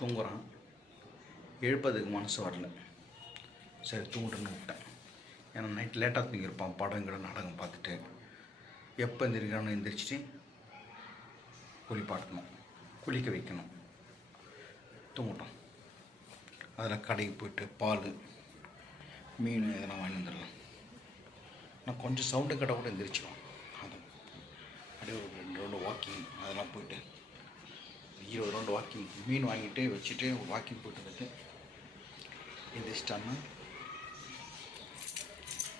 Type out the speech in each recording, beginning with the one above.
தூங்குறான். எழுப்பதுக்கு மனசு வரல. சரி தூங்கிட்டுன்னு விட்டேன். ஏன்னா நைட் லேட்டாக தூங்கியிருப்பான். படம் கிட நாடகம் பார்த்துட்டு எப்போ எந்திரிக்கிறான்னு எந்திரிச்சிட்டு குளிப்பாட்டணும், குளிக்க வைக்கணும். தூங்கட்டும். அதில் கடைக்கு போய்ட்டு பால் மீன் இதெல்லாம் வாங்கி வந்துடலாம். நான் கொஞ்சம் சவுண்டு கடை கூட எந்திரிச்சிடும். அது அப்படியே ஒரு 2 ரவுண்டு வாக்கிங் அதெல்லாம் போய்ட்டு 20 ரவுண்டு வாக்கிங் மீன் வாங்கிட்டு வச்சுட்டு வாக்கிங் போய்ட்டு வந்துட்டு எந்திரிச்சிட்டான்னா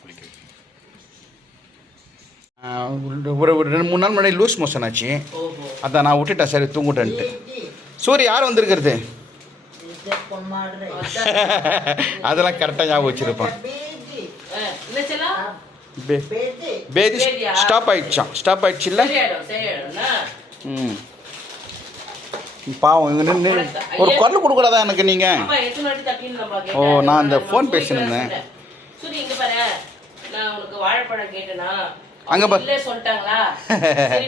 குளிக்க வைக்கணும். ஒரு 2-3 நாள் முன்னாடி லூஸ் மோஷன் ஆச்சு. அதான் நான் விட்டுட்டேன். சரி தூங்கிட்டேன்ட்டு. சூரிய யார் வந்திருக்கிறது? அதெல்லாம் கரெக்டாக ஞாபகம் வச்சுருப்பான். பேதி ஸ்டாப் ஆயிடுச்சான். ஸ்டாப் ஆயிடுச்சு இல்லை? பாவம் இங்கே ஒரு குரல் கொடுக்கூடாதா எனக்கு நீங்கள்? ஓ நான் அந்த ஃபோன் பேசியிருந்தேன். அங்கே சொல்லிட்டாங்களா?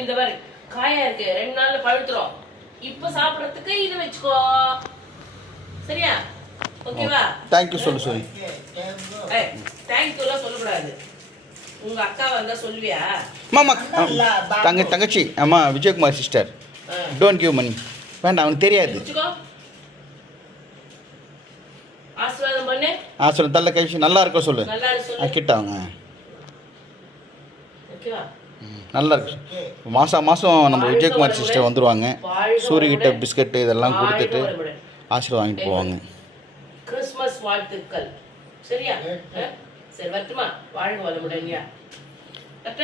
இந்த மாதிரி காயா இருக்கு, 2 நாள்ல பழுத்துரும். இப்ப சாப்பிடறதுக்கு இது வச்சுக்கோ, சரியா? ஓகேவா? தேங்க் யூ சொல்லு. சொல்லு. தேங்க் யூ எல்லாம் சொல்லக்கூடாது. உங்க அக்கா வந்தா சொல்லுவியா? மாமா தங்கச்சி அம்மா Vijayakumar sister don't give money. வேண்டாம், அவனுக்கு தெரியாது. ஆசீர்வாதம் பண்ணு. ஆசீர்வாதம் தள்ள கழிச்சு நல்லா இருக்கும் சொல்லு. கிட்ட அவங்க நல்லா இருக்கு. மாதம் நம்ம விஜயகுமார் சிஸ்டர் வந்துடுவாங்க. சூரியகிட்ட பிஸ்கட்டு இதெல்லாம் கொடுத்துட்டு ஆசீர்வாதம் வாங்கிட்டு போவாங்க. கிறிஸ்மஸ் வாழ்த்துக்கள். சரியா? சரி வரட்டுமா? வாழ்க வளமுடன்யா.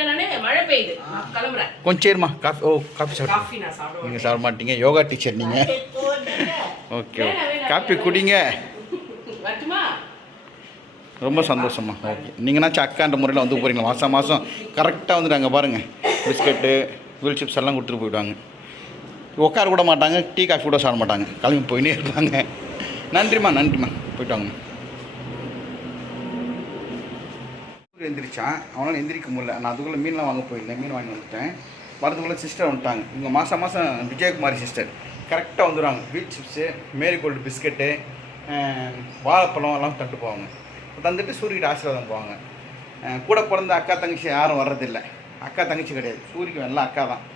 நானே மழை பெய்யுது, கிளம்புறேன். கொஞ்சம் சரிம்மா. காஃபி. ஓ காஃபி சாப்பிட்டு நான் சாப்பிடுவேன். நீங்கள் சாப்பிட மாட்டீங்க, யோகா டீச்சர் நீங்கள். ஓகே காஃபி குடிங்க. வரட்டுமா? ரொம்ப சந்தோஷமா. ஓகே நீங்கள்னாச்சும் அக்கான்ற முறையில் வந்து போகிறீங்களா? மாதம் கரெக்டாக வந்துட்டு அங்கே பாருங்கள் பிஸ்கட்டு வீல் சிப்ஸ் எல்லாம் கொடுத்துட்டு போயிடுவாங்க. உட்கார கூட மாட்டாங்க, டீ காஃபி கூட சாப்பிட மாட்டாங்க, கிளம்பி போயினே இருப்பாங்க. நன்றிம்மா போயிட்டு வாங்க. எந்திரிச்சான், அவனால் எந்திரிக்க முடியல. நான் அதுக்குள்ளே மீன்லாம் வாங்க போயிருந்தேன். மீன் வாங்கி வந்துட்டேன். வரதுக்குள்ளே சிஸ்டர் வந்துட்டாங்க. இவங்க மாதம் விஜயகுமாரி சிஸ்டர் கரெக்டாக வந்துடுவாங்க. வீல் சிப்ஸு, மேரிகோல்டு பிஸ்கட்டு, வாழைப்பழம் எல்லாம் தட்டு போவாங்க. தந்துட்டு சூரியகிட்ட ஆசீர்வாதம் போவாங்க. கூட பிறந்த அக்கா தங்கச்சி யாரும் வர்றதில்லை. அக்கா தங்கச்சி கிடையாது, சூரியக்கு எல்லாம் அக்கா தான்,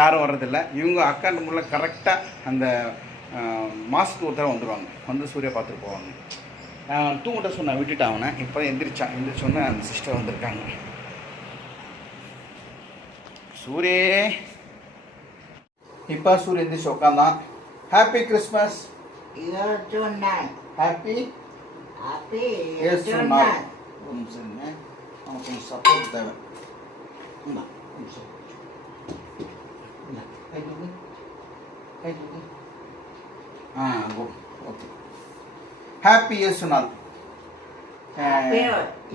யாரும் வர்றதில்லை. இவங்க அக்கான்ற முறையில் கரெக்டாக அந்த மாதத்துக்கு ஒரு தடவை வந்துடுவாங்க. வந்து சூரிய பார்த்துட்டு போவாங்க. தூங்கிட்ட சொன்னேன், விட்டுட்டேன் அவனை. இப்போ எந்திரிச்சோன்னே அந்த சிஸ்டர் வந்திருக்காங்க. சூரிய இப்போ சூரிய எந்திரிச்சு உட்காந்தான். Happy Christmas. ஹாப்பி சொன்னார். சரிங்க, அவனுக்கு கொஞ்சம் சப்போர்ட் தேவை. ஓகே ஹாப்பி இயர் சொன்னார்.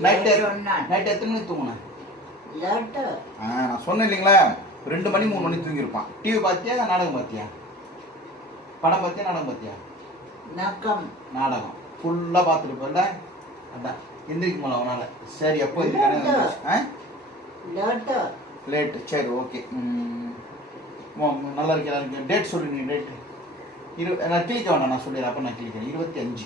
நைட் எத்தனை மணிக்கு தூங்கினேன்? நான் சொன்னேன் இல்லைங்களா, 2 மணி 3 மணி தூங்கியிருப்பான். டிவி பார்த்தியா, நாடகம் பார்த்தியா? படம் பார்த்தியா, நாடகம் பார்த்தியா? நாடகம் ஃபுல்லாக பார்த்துட்டு போல. அதான் எந்திரிக்க முடியல அவனால். சரி எப்போ எந்திரிக்கானே லேட்டு. சரி ஓகே நல்லா இருக்கு. டேட் சொல்லு நீ. டேட்டு நான் கிளிக்க வேண்டாம், நான் சொல்லிடுறேன். அப்போ நான் கிளிக்கிறேன். 25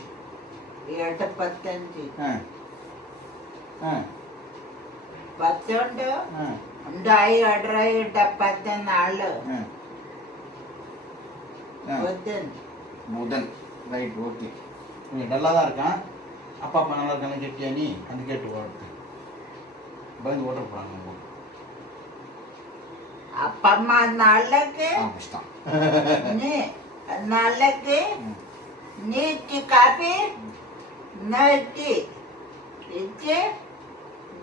புதன். Right okay. கொஞ்சம் நல்லா தான் இருக்கான். அப்பா அம்மா நல்லா இருக்கானு கேட்டியா நீ? அந்த கேட்டு ஓடுறது பயந்து ஓட்ட போகிறாங்க. அப்பா அம்மா நாளைக்கு நாளைக்கு நீட்டி காப்பி நட்டி இச்சு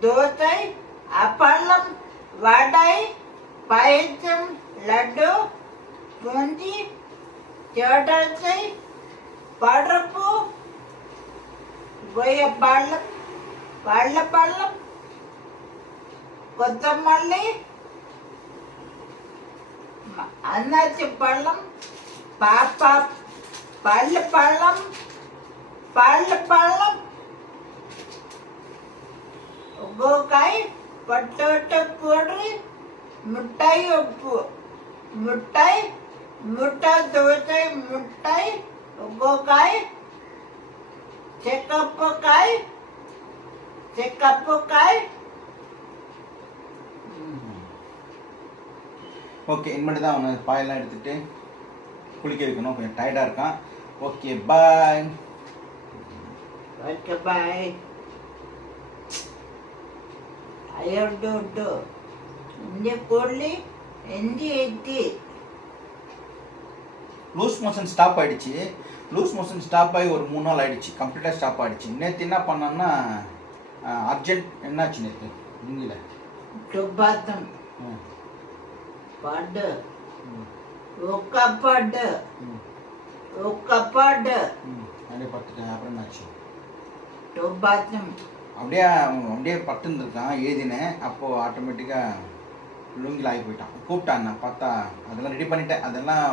தோசை அப்பளம் வடை பாயசம் லட்டு பூந்தி சேட்டை பருப்பு கொய்யப்பழம் வாழைப்பழம் கொத்தமல்லி அன்னாச்சி பழம் பாப்பா பழம் உப்புக்காய் பொட்டோட்டோ பொடி மிட்டாய் உப்பு மிட்டாய் முட்டை தோசை மிட்டாய் உங்கோக்காய் செக்கப்புக்காய் செக்கப்புக்காய் ஓகே இனிமேட்டு தான் அவனை பாயெல்லாம் எடுத்துகிட்டு குளிக்க வைக்கணும், கொஞ்சம் டயர்டாக இருக்கான். Okay bye. Okay bye. அயோட்டு இந்த கொல்லி எந்தி எத்தி லூஸ் மோஷன் ஸ்டாப் ஆகிடுச்சு. லூஸ் மோஷன் ஸ்டாப் ஆகி ஒரு 3 நாள் ஆகிடுச்சு, கம்ப்ளீட்டாக ஸ்டாப் ஆகிடுச்சு. நேற்று என்ன பண்ணோன்னா அர்ஜென்ட் என்னாச்சு நேற்று இங்கில சுப்பாத்தம் படு ஒக்கப்படு ஒக்கப்படு அப்படியே படுத்துட்டேன். அப்புறம் என்னாச்சு சுப்பாத்தம் அப்படியே பட்டுருந்துருக்கான் எழுதினேன். அப்போது ஆட்டோமேட்டிக்காக லுங்கில் ஆகி போயிட்டான். கூப்பிட்டான், நான் பார்த்தா அதெல்லாம் ரெடி பண்ணிட்டேன். அதெல்லாம்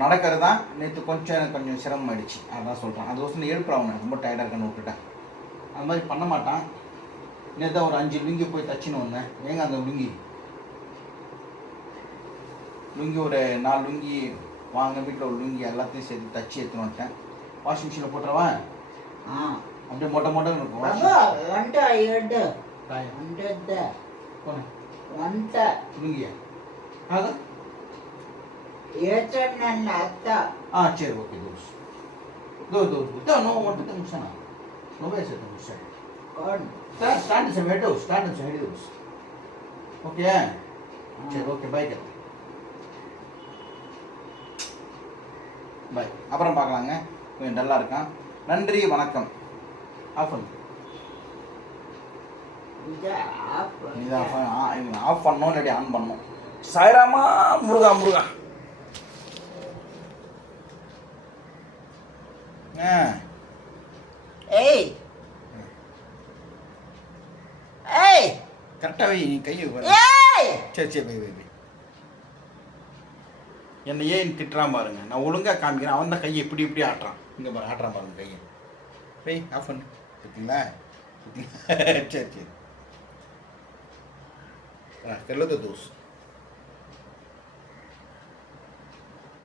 நடக்கிறது தான். நேற்று கொஞ்சம் சிரமம் ஆயிடுச்சு, அதான் சொல்கிறான். அதுக்கோசம் எழுப்புறான், அவனை ரொம்ப டயர்டாக இருக்கான்னு விட்டுட்டேன். அது மாதிரி பண்ண மாட்டான். நேற்று ஒரு 5 லுங்கி போய் தச்சுன்னு வந்தேன். ஏங்க அந்த லுங்கி ஒரு 4 லுங்கி வாங்க, வீட்டில் ஒரு லுங்கி எல்லாத்தையும் சேர்த்து தச்சு எடுத்துன்னு வந்துட்டேன். வாஷிங் மிஷினில் போட்டுருவேன். அப்படியே மொட்டை இருக்கும். వంట ఎడు వంట వంట லுங்கியா ఏచన్న అత్త சரி ஓகே தோ நோ want to function no way set function కోన్ start some videos okay சரி ஓகே பை பை. அப்புறம் பார்க்கலாங்க. கொஞ்சம் டல்லாக இருக்கான். நன்றி வணக்கம். ஆஃப் பண்ணு. இதான் ஆஃப் பண்ணோம், இல்லாட்டி ஆன் பண்ணோம். சாய்ராமா முருகா ஏய் ஏய் கரெக்டாக வை, நீ கையை ஏய் சரி வை. என்னை ஏன் திட்டுறான் பாருங்க. நான் ஒழுங்காக காமிக்கிறேன், அவன் தான் கையை இப்படி ஆட்டுறான். இங்கே பாரு ஆட்டுறான் பாருங்க கையை. வை ஆஃப் பண்ணு. பார்த்தீங்களா சரி தெரியல தோஸ்.